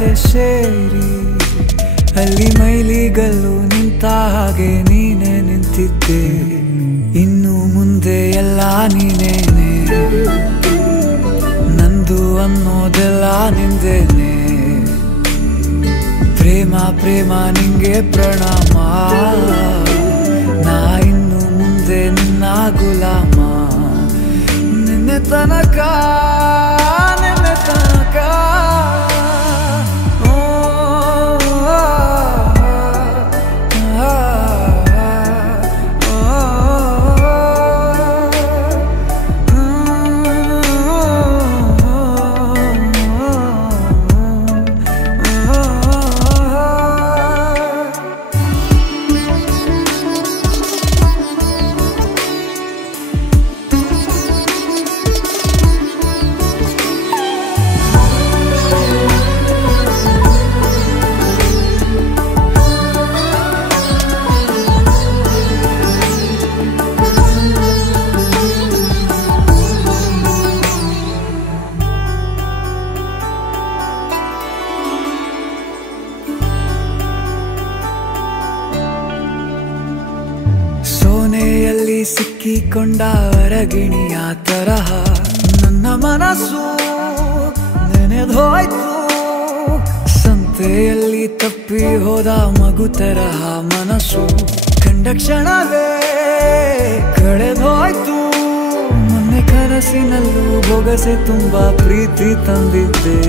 ಜೊತೆ ಸೇರಿ ಅಲ್ಲಿ ಮೈಲಿಗಲ್ಲು ನಿಂತ ಹಾಗೆ ನೀನೆ ನಿಂತಿದ್ದೆ. ಇನ್ನು ಮುಂದೆ ಎಲ್ಲ ನೀನೇನೆ, ನಂದು ಅನ್ನೋದೆಲ್ಲ ನಿಂದೇನೆ. ಪ್ರೇಮ ಪ್ರೇಮ ನಿಂಗೆ ಪ್ರಣಾಮ, ನಾ ಇನ್ನು ಮುಂದೆ ನಿನ್ನ ಗುಲಾಮ. ನಿನ್ನೆ ತನಕ ನಿನ್ನೆ ತನಕ ಸೋನೆಯಲ್ಲಿ ಸಿಕ್ಕಿಕೊಂಡ ಅರಗಿಣಿಯ ತರಹ ನನ್ನ ಮನಸ್ಸು ನೆನೆದೋಯ್ತು. ಸಂತೆಯಲ್ಲಿ ತಪ್ಪಿ ಹೋದ ಮಗು ತರಹ ಮನಸ್ಸು ಕಂಡ ಕ್ಷಣವೇ ಕಳೆದೋಯ್ತು. ಮೊನ್ನೆ ಕನಸಿನಲ್ಲೂ ಬೊಗಸೆ ತುಂಬ ಪ್ರೀತಿ ತಂದಿದ್ದೆ.